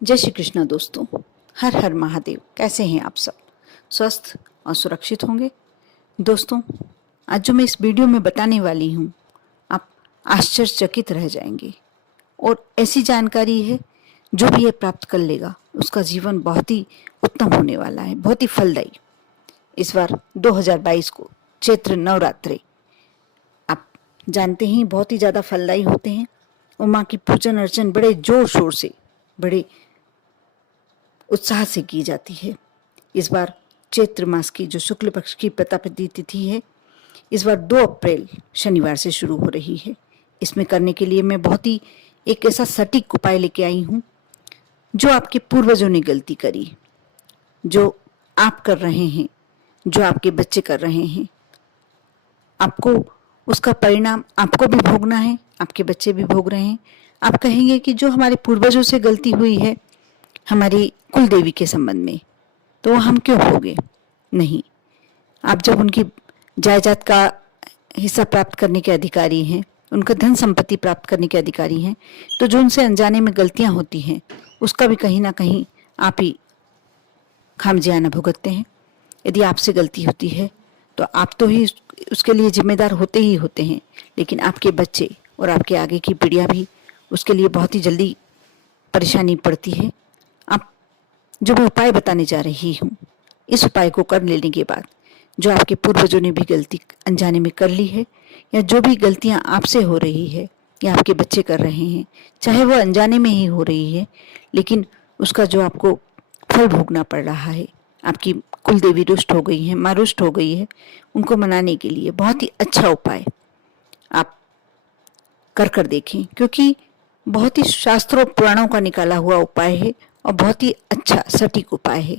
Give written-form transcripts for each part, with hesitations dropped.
जय श्री कृष्ण दोस्तों। हर हर महादेव। कैसे हैं आप सब? स्वस्थ और सुरक्षित होंगे। दोस्तों, आज जो मैं इस वीडियो में बताने वाली हूँ, आप आश्चर्यचकित रह जाएंगे। और ऐसी जानकारी है, जो भी ये प्राप्त कर लेगा उसका जीवन बहुत ही उत्तम होने वाला है, बहुत ही फलदायी। इस बार 2022 को चैत्र नवरात्रि आप जानते ही बहुत ही ज़्यादा फलदायी होते हैं। और माँ की पूजन अर्चन बड़े जोर शोर से, बड़े उत्साह से की जाती है। इस बार चैत्र मास की जो शुक्ल पक्ष की प्रतापति तिथि है, इस बार 2 अप्रैल शनिवार से शुरू हो रही है। इसमें करने के लिए मैं बहुत ही एक ऐसा सटीक उपाय लेके आई हूँ जो आपके पूर्वजों ने गलती करी, जो आप कर रहे हैं, जो आपके बच्चे कर रहे हैं। आपको उसका परिणाम आपको भी भोगना है, आपके बच्चे भी भोग रहे हैं। आप कहेंगे कि जो हमारे पूर्वजों से गलती हुई है हमारी कुल देवी के संबंध में, तो हम क्यों भोगे? नहीं, आप जब उनकी जायदाद का हिस्सा प्राप्त करने के अधिकारी हैं, उनका धन संपत्ति प्राप्त करने के अधिकारी हैं, तो जो उनसे अनजाने में गलतियां होती हैं उसका भी कहीं ना कहीं आप ही खामजियाना भुगतते हैं। यदि आपसे गलती होती है तो आप तो ही उसके लिए जिम्मेदार होते ही होते हैं, लेकिन आपके बच्चे और आपके आगे की पीढ़ियां भी उसके लिए बहुत ही जल्दी परेशानी पड़ती है। आप जो मैं उपाय बताने जा रही हूँ, इस उपाय को कर लेने के बाद जो आपके पूर्वजों ने भी गलती अनजाने में कर ली है, या जो भी गलतियां आपसे हो रही है या आपके बच्चे कर रहे हैं, चाहे वो अनजाने में ही हो रही है, लेकिन उसका जो आपको फल भोगना पड़ रहा है, आपकी कुल देवी रुष्ट हो गई है, माँ रुष्ट हो गई है, उनको मनाने के लिए बहुत ही अच्छा उपाय आप कर देखें। क्योंकि बहुत ही शास्त्रों पुराणों का निकाला हुआ उपाय है और बहुत ही अच्छा सटीक उपाय है।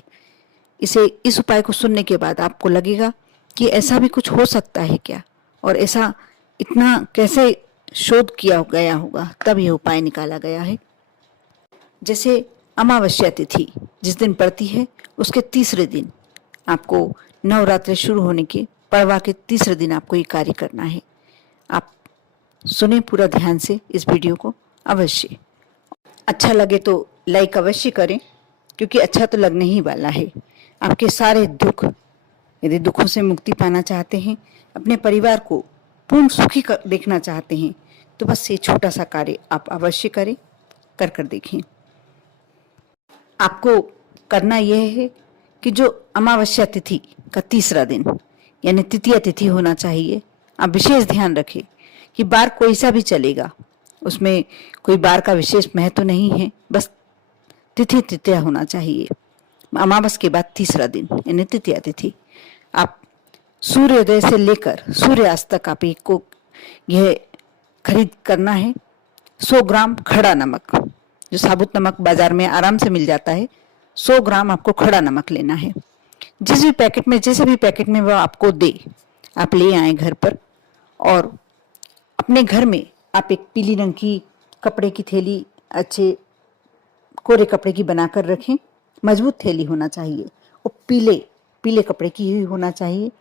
इस उपाय को सुनने के बाद आपको लगेगा कि ऐसा भी कुछ हो सकता है क्या, और ऐसा इतना कैसे शोध किया गया होगा, तब यह उपाय निकाला गया है। जैसे अमावस्या तिथि जिस दिन पड़ती है, उसके तीसरे दिन आपको नवरात्रि शुरू होने के पड़वा के तीसरे दिन आपको ये कार्य करना है। आप सुने पूरा ध्यान से इस वीडियो को अवश्य। अच्छा लगे तो लाइक अवश्य करें, क्योंकि अच्छा तो लगने ही वाला है। आपके सारे दुख, यदि दुखों से मुक्ति पाना चाहते हैं, अपने परिवार को पूर्ण सुखी देखना चाहते हैं, तो बस ये छोटा सा कार्य आप अवश्य करें, कर देखें। आपको करना यह है कि जो अमावस्या तिथि का तीसरा दिन यानी तृतीया तिथि होना चाहिए, आप विशेष ध्यान रखें कि बार कोई सा भी चलेगा, उसमें कोई बार का विशेष महत्व नहीं है, बस तिथि तृतीया होना चाहिए। अमावस के बाद तीसरा दिन यानी तृतीया तिथि, आप सूर्योदय से लेकर सूर्यास्त तक आप एक को यह खरीद करना है। 100 ग्राम खड़ा नमक, जो साबुत नमक बाजार में आराम से मिल जाता है, 100 ग्राम आपको खड़ा नमक लेना है। जिस भी पैकेट में, जैसे भी पैकेट में वो आपको दे, आप ले आए घर पर, और अपने घर में आप एक पीली रंग की कपड़े की थैली, अच्छे कोरे कपड़े की बनाकर रखें। मजबूत थैली होना चाहिए और पीले कपड़े की ही होना चाहिए।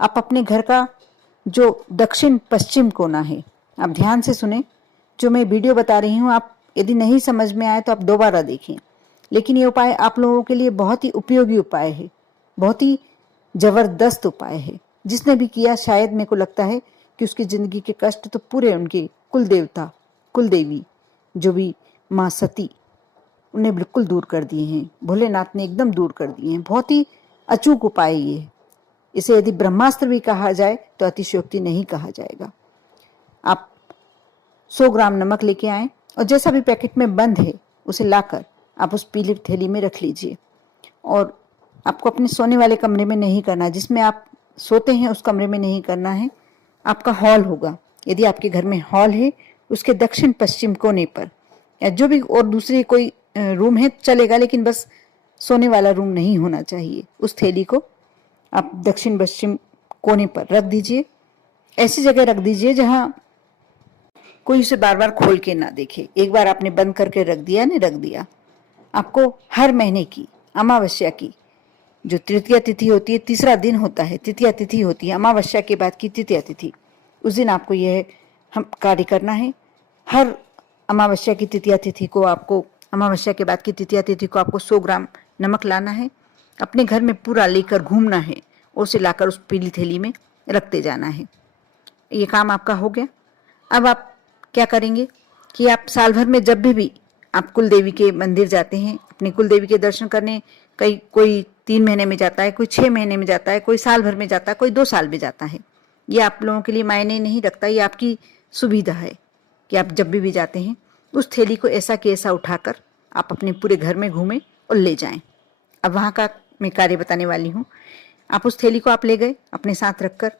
आप अपने घर का जो दक्षिण पश्चिम कोना है, आप ध्यान से सुने, जो मैं वीडियो बता रही हूँ, आप यदि नहीं समझ में आए तो आप दोबारा देखें। लेकिन ये उपाय आप लोगों के लिए बहुत ही उपयोगी उपाय है, बहुत ही जबरदस्त उपाय है। जिसने भी किया, शायद मेरे को लगता है कि उसकी जिंदगी के कष्ट तो पूरे उनके कुल देवता, कुल देवी, जो भी माँ सती, उन्हें बिल्कुल दूर कर दिए हैं। भोलेनाथ ने एकदम दूर कर दिए हैं। बहुत ही अचूक उपाय ये है। इसे यदि ब्रह्मास्त्र भी कहा जाए तो अतिशयोक्ति नहीं कहा जाएगा। आप 100 ग्राम नमक लेके आए और जैसा भी पैकेट में बंद है उसे लाकर आप उस पीली थैली में रख लीजिए। और आपको अपने सोने वाले कमरे में नहीं करना, जिसमें आप सोते हैं उस कमरे में नहीं करना है। आपका हॉल होगा, यदि आपके घर में हॉल है, उसके दक्षिण पश्चिम कोने पर, या जो भी और दूसरी कोई रूम है चलेगा, लेकिन बस सोने वाला रूम नहीं होना चाहिए। उस थैली को आप दक्षिण पश्चिम कोने पर रख दीजिए। ऐसी जगह रख दीजिए जहां कोई उसे बार बार खोल के ना देखे। एक बार आपने बंद करके रख दिया, नहीं रख दिया, आपको हर महीने की अमावस्या की जो तृतीया तिथि होती है, तीसरा दिन होता है, तृतीया तिथि होती है, अमावस्या के बाद की तृतीया तिथि, उस दिन आपको यह हम कार्य करना है। हर अमावस्या की तृतीया तिथि को आपको अमावस्या के बाद की तृतीया तिथि को आपको 100 ग्राम नमक लाना है, अपने घर में पूरा लेकर घूमना है और उसे लाकर उस पीली थैली में रखते जाना है। ये काम आपका हो गया। अब आप क्या करेंगे कि आप साल भर में जब भी आप कुल देवी के मंदिर जाते हैं अपनी कुल देवी के दर्शन करने, कोई 3 महीने में जाता है, कोई 6 महीने में जाता है, कोई साल भर में जाता है, कोई 2 साल में जाता है, ये आप लोगों के लिए मायने नहीं रखता। ये आपकी सुविधा है कि आप जब भी जाते हैं उस थैली को ऐसा कि ऐसा उठाकर आप अपने पूरे घर में घूमें और ले जाएं। अब वहाँ का मैं कार्य बताने वाली हूँ। आप उस थैली को आप ले गए अपने साथ रखकर,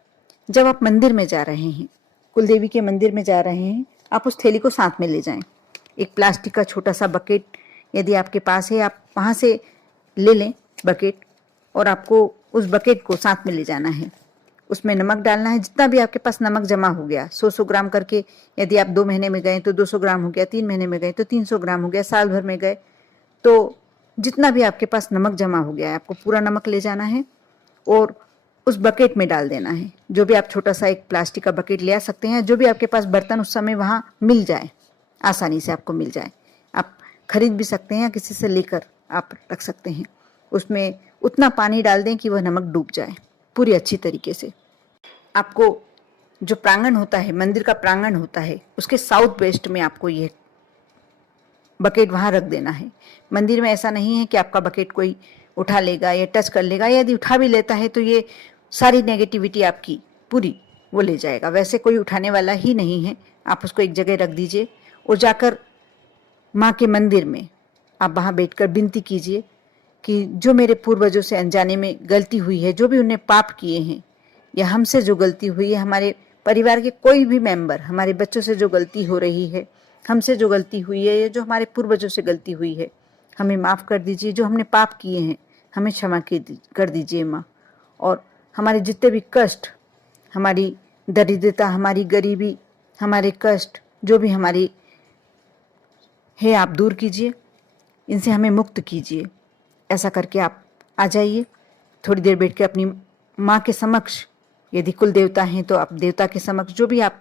जब आप मंदिर में जा रहे हैं, कुल देवी के मंदिर में जा रहे हैं, आप उस थैली को साथ में ले जाएं। एक प्लास्टिक का छोटा सा बकेट यदि आपके पास है, आप वहाँ से ले लें बकेट, और आपको उस बकेट को साथ में ले जाना है। उसमें नमक डालना है, जितना भी आपके पास नमक जमा हो गया, 100-100 ग्राम करके। यदि आप 2 महीने में गए तो 200 ग्राम हो गया, 3 महीने में गए तो 300 ग्राम हो गया, साल भर में गए तो जितना भी आपके पास नमक जमा हो गया है, आपको पूरा नमक ले जाना है और उस बकेट में डाल देना है। जो भी आप छोटा सा एक प्लास्टिक का बकेट ले आ सकते हैं, जो भी आपके पास बर्तन उस समय वहाँ मिल जाए, आसानी से आपको मिल जाए, आप खरीद भी सकते हैं या किसी से लेकर आप रख सकते हैं। उसमें उतना पानी डाल दें कि वह नमक डूब जाए पूरी अच्छी तरीके से। आपको जो प्रांगण होता है, मंदिर का प्रांगण होता है, उसके साउथ वेस्ट में आपको यह बकेट वहाँ रख देना है। मंदिर में ऐसा नहीं है कि आपका बकेट कोई उठा लेगा या टच कर लेगा, यदि उठा भी लेता है तो ये सारी नेगेटिविटी आपकी पूरी वो ले जाएगा। वैसे कोई उठाने वाला ही नहीं है। आप उसको एक जगह रख दीजिए और जाकर माँ के मंदिर में आप वहाँ बैठकर विनती कीजिए कि जो मेरे पूर्वजों से अनजाने में गलती हुई है, जो भी उन्हें पाप किए हैं, या हमसे जो गलती हुई है, हमारे परिवार के कोई भी मेंबर, हमारे बच्चों से जो गलती हो रही है, हमसे जो गलती हुई है, या जो हमारे पूर्वजों से गलती हुई है, हमें माफ़ कर दीजिए। जो हमने पाप किए हैं हमें क्षमा कर दीजिए माँ। और हमारे जितने भी कष्ट, हमारी दरिद्रता, हमारी गरीबी, हमारे कष्ट जो भी हमारी है, आप दूर कीजिए, इनसे हमें मुक्त कीजिए। ऐसा करके आप आ जाइए। थोड़ी देर बैठ के अपनी माँ के समक्ष, यदि कुल देवता हैं तो आप देवता के समक्ष, जो भी आप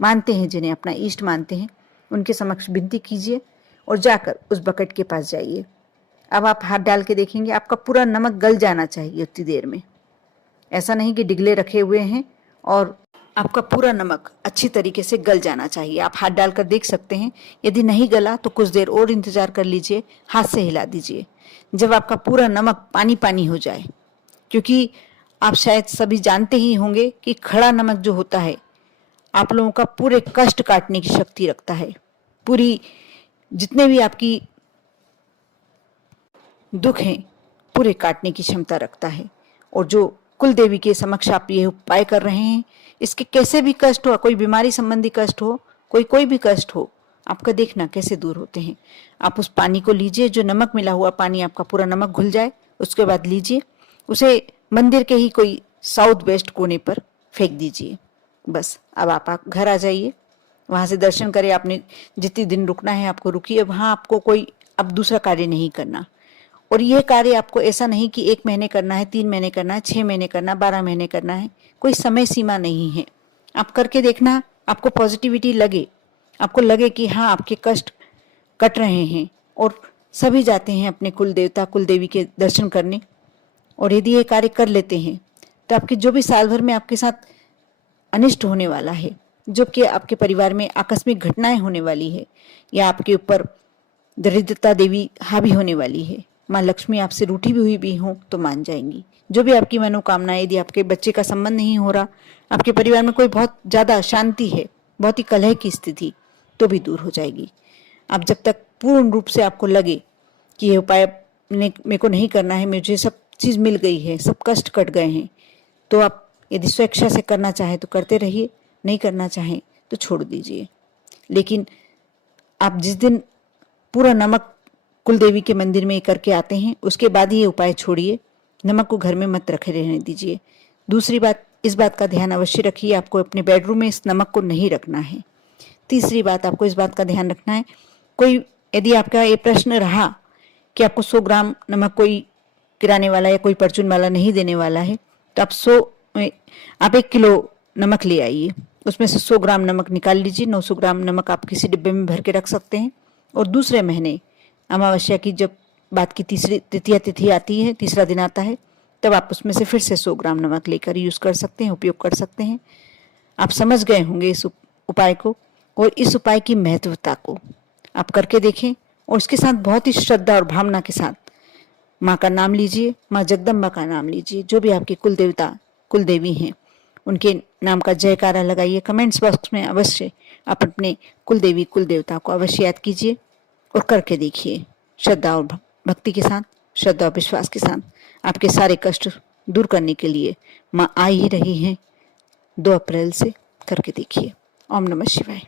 मानते हैं, जिन्हें अपना इष्ट मानते हैं, उनके समक्ष विनती कीजिए और जाकर उस बकेट के पास जाइए। अब आप हाथ डाल के देखेंगे आपका पूरा नमक गल जाना चाहिए उतनी देर में। ऐसा नहीं कि डिगले रखे हुए हैं, और आपका पूरा नमक अच्छी तरीके से गल जाना चाहिए। आप हाथ डालकर देख सकते हैं। यदि नहीं गला तो कुछ देर और इंतजार कर लीजिए, हाथ से हिला दीजिए। जब आपका पूरा नमक पानी पानी हो जाए, क्योंकि आप शायद सभी जानते ही होंगे कि खड़ा नमक जो होता है आप लोगों का पूरे कष्ट काटने की शक्ति रखता है। पूरी जितने भी आपकी दुख हैं पूरे काटने की क्षमता रखता है। और जो कुल देवी के समक्ष आप ये उपाय कर रहे हैं, इसके कैसे भी कष्ट हो, कोई बीमारी संबंधी कष्ट हो, कोई भी कष्ट हो, आपका देखना कैसे दूर होते हैं। आप उस पानी को लीजिए, जो नमक मिला हुआ पानी, आपका पूरा नमक घुल जाए, उसके बाद लीजिए, उसे मंदिर के ही कोई साउथ वेस्ट कोने पर फेंक दीजिए। बस अब आप घर आ जाइए, वहाँ से दर्शन करें। आपने जितने दिन रुकना है आपको रुकिए वहाँ। आपको कोई अब दूसरा कार्य नहीं करना। और ये कार्य आपको ऐसा नहीं कि 1 महीने करना है, 3 महीने करना है, 6 महीने करना, 12 महीने करना है, कोई समय सीमा नहीं है। आप करके देखना, आपको पॉजिटिविटी लगे, आपको लगे कि हाँ आपके कष्ट कट रहे हैं। और सभी जाते हैं अपने कुल देवता कुल देवी के दर्शन करने, और यदि ये कार्य कर लेते हैं तो आपके जो भी साल भर में आपके साथ अनिष्ट होने वाला है, जो कि आपके परिवार में आकस्मिक घटनाएं होने वाली है, या आपके ऊपर दरिद्रता देवी हावी होने वाली है, माँ लक्ष्मी आपसे रूठी भी हुई भी हो तो मान जाएंगी। जो भी आपकी मनोकामना, यदि आपके बच्चे का संबंध नहीं हो रहा, आपके परिवार में कोई बहुत ज़्यादा अशांति है, बहुत ही कलह की स्थिति, तो भी दूर हो जाएगी। आप जब तक पूर्ण रूप से आपको लगे कि ये उपाय मेरे को नहीं करना है, मुझे सब चीज़ मिल गई है, सब कष्ट कट गए हैं, तो आप यदि स्वेच्छा से करना चाहें तो करते रहिए, नहीं करना चाहें तो छोड़ दीजिए। लेकिन आप जिस दिन पूरा नमक कुल देवी के मंदिर में करके आते हैं, उसके बाद ही ये उपाय छोड़िए। नमक को घर में मत रखे रहने दीजिए। दूसरी बात, इस बात का ध्यान अवश्य रखिए, आपको अपने बेडरूम में इस नमक को नहीं रखना है। तीसरी बात, आपको इस बात का ध्यान रखना है, कोई यदि आपका ये प्रश्न रहा कि आपको 100 ग्राम नमक कोई किराने वाला या कोई परचून वाला नहीं देने वाला है, तो आप 1 किलो नमक ले आइए, उसमें से 100 ग्राम नमक निकाल लीजिए। 900 ग्राम नमक आप किसी डिब्बे में भर के रख सकते हैं, और दूसरे महीने अमावस्या की जब बाद की तीसरी तृतीया तिथि आती है, तीसरा दिन आता है, तब आप उसमें से फिर से 100 ग्राम नमक लेकर यूज कर सकते हैं, उपयोग कर सकते हैं। आप समझ गए होंगे इस उपाय को और इस उपाय की महत्वता को। आप करके देखें और उसके साथ बहुत ही श्रद्धा और भावना के साथ माँ का नाम लीजिए, माँ जगदम्बा का नाम लीजिए, जो भी आपके कुल देवता कुल देवी हैं उनके नाम का जयकारा लगाइए। कमेंट्स बॉक्स में अवश्य आप अपने कुल देवी कुल देवता को अवश्य याद कीजिए और करके देखिए श्रद्धा और भक्ति के साथ, श्रद्धा और विश्वास के साथ। आपके सारे कष्ट दूर करने के लिए माँ आ ही रही हैं। 2 अप्रैल से करके देखिए। ओम नमः शिवाय।